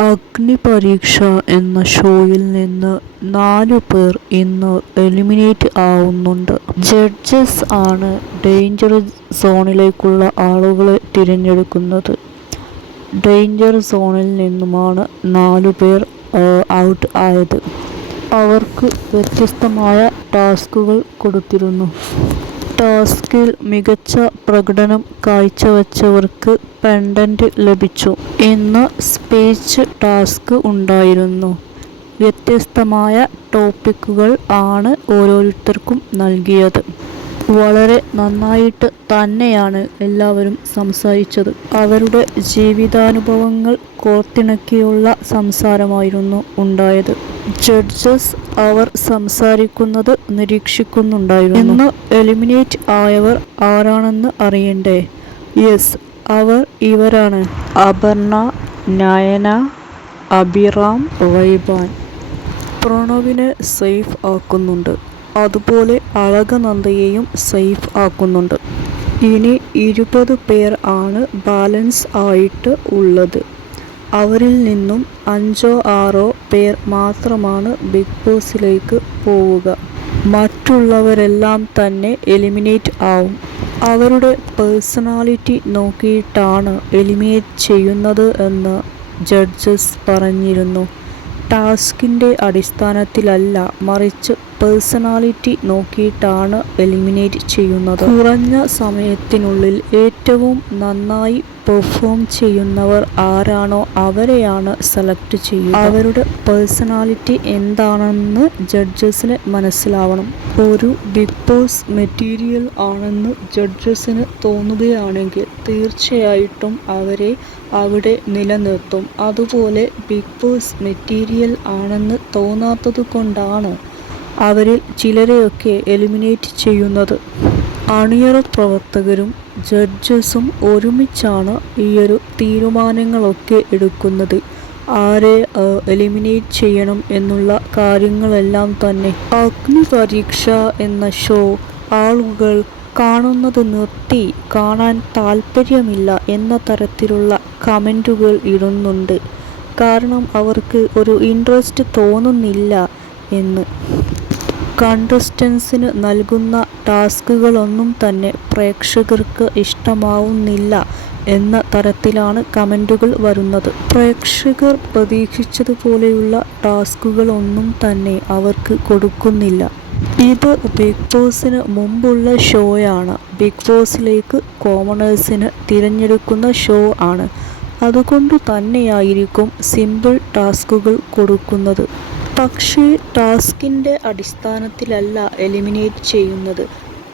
അഗ്നിപരീക്ഷ എന്ന ഷോയിൽ നിന്ന് 4 പേർ ഇന്ന് എലിമിനേറ്റ് ആവുന്നുണ്ട്. ജഡ്ജസ് ആണ് ഡേഞ്ചർ സോണിലേക്കുള്ള ആളുകളെ തിരഞ്ഞെടുക്കുന്നത്. ഡേഞ്ചർ സോണിൽ നിന്നുമാണ് 4 പേർ ഔട്ട് ആയത്. അവർക്ക് വ്യത്യസ്തമായ ടാസ്കുകൾ കൊടുത്തിരുന്നു. ടാസ്കിൽ മികച്ച പ്രകടനം കാഴ്ചവച്ചവർക്ക് പെൻഡന്റ് ലഭിച്ചു. ഇന്ന് സ്പീച്ച് ടാസ്ക് ഉണ്ടായിരുന്നു. വ്യത്യസ്തമായ ടോപ്പിക്കുകൾ ആണ് ഓരോരുത്തർക്കും നൽകിയത്. വളരെ നന്നായിട്ട് തന്നെയാണ് എല്ലാവരും സംസാരിച്ചത്. അവരുടെ ജീവിതാനുഭവങ്ങൾ കോർത്തിണക്കിയുള്ള സംസാരമായിരുന്നു ഉണ്ടായത്. ജഡ്ജസ് അവർ സംസാരിക്കുന്നത് നിരീക്ഷിക്കുന്നുണ്ടായിരുന്നു. ഇന്ന് എലിമിനേറ്റ് ആയവർ ആരാണെന്ന് അറിയണ്ടേ? യെസ്, ഇവരാണ്: അപർണ, നയന, അഭിറാം, റൈബാൻ. പ്രണവിനെ സേഫ് ആക്കുന്നുണ്ട്. അതുപോലെ അളകനന്ദയെയും സേഫ് ആക്കുന്നുണ്ട്. ഇനി 20 പേർ ആണ് ബാലൻസ് ആയിട്ട് ഉള്ളത്. അവരിൽ നിന്നും 5-6 പേർ മാത്രമാണ് ബിഗ് ബോസിലേക്ക് പോവുക. മറ്റുള്ളവരെല്ലാം തന്നെ എലിമിനേറ്റ് ആവും. അവരുടെ പേഴ്സണാലിറ്റി നോക്കിയിട്ടാണ് എലിമിനേറ്റ് ചെയ്യുന്നത് എന്ന് ജഡ്ജസ് പറഞ്ഞിരുന്നു. ടാസ്കിൻ്റെ അടിസ്ഥാനത്തിലല്ല, മറിച്ച് പേഴ്സണാലിറ്റി നോക്കിയിട്ടാണ് എലിമിനേറ്റ് ചെയ്യുന്നത്. കുറഞ്ഞ സമയത്തിനുള്ളിൽ ഏറ്റവും നന്നായി പെർഫോം ചെയ്യുന്നവർ ആരാണോ അവരെയാണ് സെലക്ട് ചെയ്യുക. അവരുടെ പേഴ്സണാലിറ്റി എന്താണെന്ന് ജഡ്ജസിന് മനസ്സിലാവണം. ഒരു ബിഗ് ബോസ് മെറ്റീരിയൽ ആണെന്ന് ജഡ്ജസിന് തോന്നുകയാണെങ്കിൽ തീർച്ചയായിട്ടും അവരെ അവിടെ നിലനിർത്തും. അതുപോലെ ബിഗ് ബോസ് മെറ്റീരിയൽ ആണെന്ന് തോന്നാത്തത് കൊണ്ടാണ് അവരിൽ ചിലരെയൊക്കെ എലിമിനേറ്റ് ചെയ്യുന്നത്. അണിയറ പ്രവർത്തകരും ജഡ്ജസും ഒരുമിച്ചാണ് ഈയൊരു തീരുമാനങ്ങളൊക്കെ എടുക്കുന്നത്. ആരെ എലിമിനേറ്റ് ചെയ്യണം എന്നുള്ള കാര്യങ്ങളെല്ലാം തന്നെ. അഗ്നിപരീക്ഷ എന്ന ഷോ ആളുകൾ കാണുന്നത് നിർത്തി, കാണാൻ താല്പര്യമില്ല എന്ന തരത്തിലുള്ള കമൻറ്റുകൾ ഇടുന്നുണ്ട്. കാരണം അവർക്ക് ഒരു ഇൻട്രസ്റ്റ് തോന്നുന്നില്ല എന്ന്. കണ്ടസ്റ്റൻസിന് നൽകുന്ന ടാസ്കുകളൊന്നും തന്നെ പ്രേക്ഷകർക്ക് ഇഷ്ടമാവുന്നില്ല എന്ന തരത്തിലാണ് കമൻറ്റുകൾ വരുന്നത്. പ്രേക്ഷകർ പ്രതീക്ഷിച്ചതുപോലെയുള്ള ടാസ്കുകളൊന്നും തന്നെ അവർക്ക് കൊടുക്കുന്നില്ല. ഇത് ബിഗ് ബോസിന് മുമ്പുള്ള ഷോയാണ്. ബിഗ് ബോസിലേക്ക് കോമണേഴ്സിന് തിരഞ്ഞെടുക്കുന്ന ഷോ ആണ്. അതുകൊണ്ടു തന്നെയായിരിക്കും സിമ്പിൾ ടാസ്കുകൾ കൊടുക്കുന്നത്. പക്ഷേ ടാസ്കിൻ്റെ അടിസ്ഥാനത്തിലല്ല എലിമിനേറ്റ് ചെയ്യുന്നത്.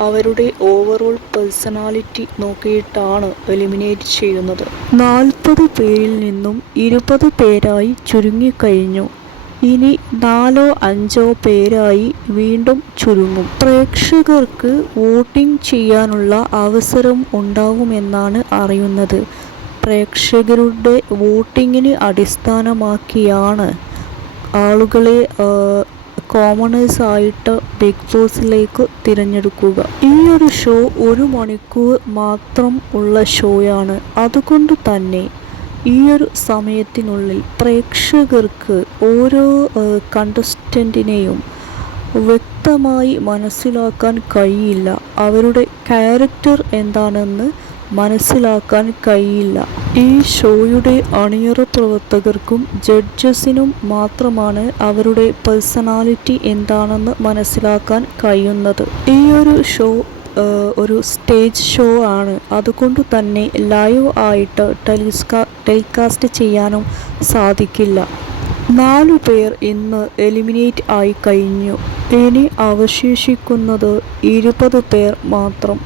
അവരുടെ ഓവറോൾ പേഴ്സണാലിറ്റി നോക്കിയിട്ടാണ് എലിമിനേറ്റ് ചെയ്യുന്നത്. 40 പേരിൽ നിന്നും 20 പേരായി ചുരുങ്ങിക്കഴിഞ്ഞു. ഇനി 4-5 പേരായി വീണ്ടും ചുരുങ്ങും. പ്രേക്ഷകർക്ക് വോട്ടിംഗ് ചെയ്യാനുള്ള അവസരം ഉണ്ടാവുമെന്നാണ് അറിയുന്നത്. പ്രേക്ഷകരുടെ വോട്ടിങ്ങിന് അടിസ്ഥാനമാക്കിയാണ് ആളുകളെ കോമണേഴ്സ് ആയിട്ട് ബിഗ് ബോസിലേക്ക് തിരഞ്ഞെടുക്കുക. ഈ ഒരു ഷോ 1 മണിക്കൂർ മാത്രം ഉള്ള ഷോയാണ്. അതുകൊണ്ട് തന്നെ ഈ ഒരു സമയത്തിനുള്ളിൽ പ്രേക്ഷകർക്ക് ഓരോ കണ്ടസ്റ്റൻറ്റിനെയും വ്യക്തമായി മനസ്സിലാക്കാൻ കഴിയില്ല. അവരുടെ ക്യാരക്ടർ എന്താണെന്ന് മനസ്സിലാക്കാൻ കഴിയില്ല. ഈ ഷോയുടെ അണിയറ പ്രവർത്തകർക്കും ജഡ്ജസിനും മാത്രമാണ് അവരുടെ പേഴ്സണാലിറ്റി എന്താണെന്ന് മനസ്സിലാക്കാൻ കഴിയുന്നത്. ഈ ഒരു ഷോ ഒരു സ്റ്റേജ് ഷോ ആണ്. അതുകൊണ്ട് തന്നെ ലൈവ് ആയിട്ട് ടെലികാസ്റ്റ് ചെയ്യാനും സാധിക്കില്ല. 4 പേർ ഇന്ന് എലിമിനേറ്റ് ആയി കഴിഞ്ഞു. ഇനി അവശേഷിക്കുന്നത് 20 പേർ മാത്രം.